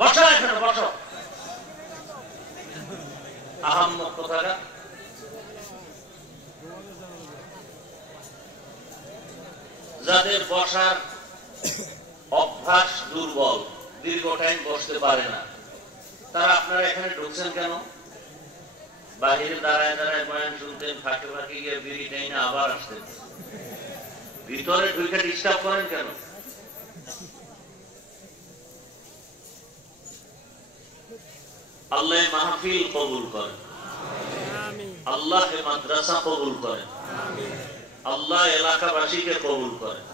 বসো এখানে বসো। আহাম্মক কোথাকার। যাদের বসার অভ্যাস দুর্বল, দীর্ঘ টাইম বসতে পারে না, তারা আপনারা এখানে ঢুকছেন কেন? বাহিরে দাঁড়ায় দাঁড়ায় বয়ান শুনতেন, ফাঁকে ফাঁকে গিয়ে বিড়ি টাইনে আবার আসতেন, ভিতরে ঢুকে ডিস্টার্ব করেন কেন? আল্লাহ মাহফিল কবুল করেন, আল্লাহ মাদ্রাসা কবুল করেন, আল্লাহ এলাকাবাসীকে কবুল করেন,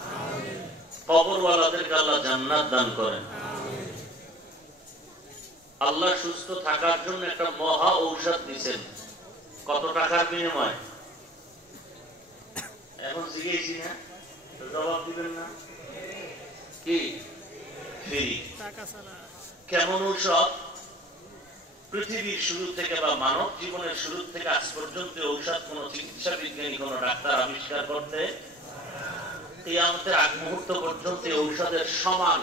কবরওয়ালাদেরকে আল্লাহ জান্নাত দান করেন। আল্লাহ সুস্থ থাকার জন্য একটা মহা ঔষধ দিয়েছেন। কত টাকার বিনিময়? এখন জিজ্ঞেসি না, জবাব দিবেন না কি? ফ্রি। কেমন ঔষধ? পৃথিবীর শুরু থেকে বা মানব জীবনের শুরু থেকে আজ পর্যন্ত ঔষধ কোন চিকিৎসা বিজ্ঞানী, কোন ডাক্তার আবিষ্কার করতে কিয়ামতের আগ মুহূর্ত পর্যন্ত ঔষধের সমান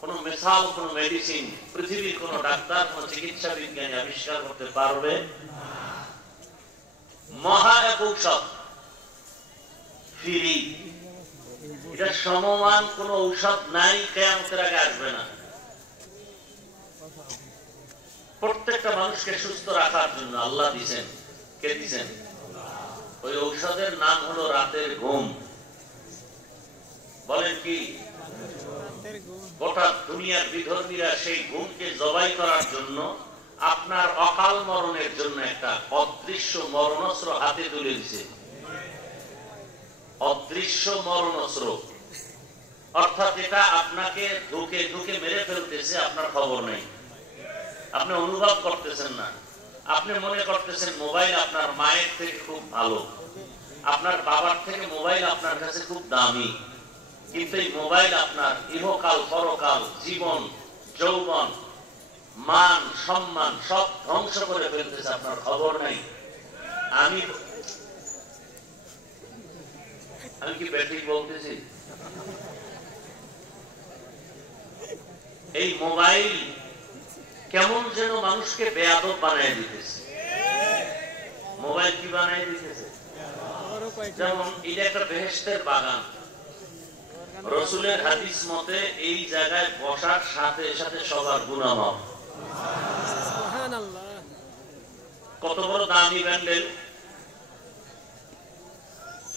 কোন মেশাল, কোন মেডিসিন পৃথিবীর কোন ডাক্তার, কোন চিকিৎসা বিজ্ঞানী আবিষ্কার করতে পারবে? মহা এক ঔষধ, ফ্রি। এটা সমমান কোন ঔষধ নাই, কিয়ামতের আগে আসবে না। প্রত্যেকটা মানুষকে সুস্থ রাখার জন্য আল্লাহ দিয়েছেন। কে দিয়েছেন? ওই ঔষধের নাম হলো রাতের ঘুম। বলেন কি? গোটা দুনিয়ার বিধর্মীরা সেই ঘুমকে জবাই করার জন্য, আপনার অকাল মরণের জন্য একটা অদৃশ্য মরণাস্ত্র হাতে তুলে দিছে। অদৃশ্য মরণাস্ত্র অর্থাৎ এটা আপনাকে ধুকে ধুকে মেরে ফেলতেছে, আপনার খবর নেই, আপনি অনুভব করতেছেন না। আপনি মনে করতেছেন মোবাইল আপনার মায়ের থেকে খুব ভালো, আপনার বাবার থেকে মোবাইল আপনার কাছে খুব দামি, কিন্তু এই মোবাইল আপনার ইহকাল পরকাল, জীবন, যৌবন, মান সম্মান সব ধ্বংস করে ফেলতেছে, আপনার খবর নাই। আমি কি ব্যাটিক বলতেছি? এই মোবাইল কেমন যেন মানুষকে বেয়াদব বানায় দিতেছে। মোবাইল কি বানায় দিতেছে? যেমন এটা একটা বেহেশতের বাগান। রাসূলের হাদিস মতে এই জায়গায় বসার সাথে সাথে সবার গুনাহ মাফ। সুবহানাল্লাহ। কত বড় দামি ব্যান্ডেল!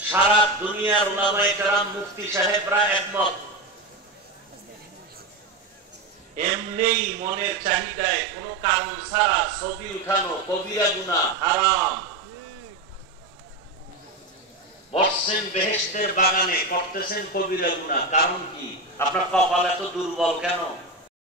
সারা দুনিয়ার উলামায়ে কেরাম, মুফতি সাহেবরা একমত, এমনি মনের চাহিদায় কোন কারণ ছাড়া ছবি উঠানো কবিরা গুনাহ, হারাম। বসছেন বেহেশতের বাগানে, করতেছেন কবিরা গুনাহ, কারণ কি? আপনার কপাল এত দুর্বল কেন?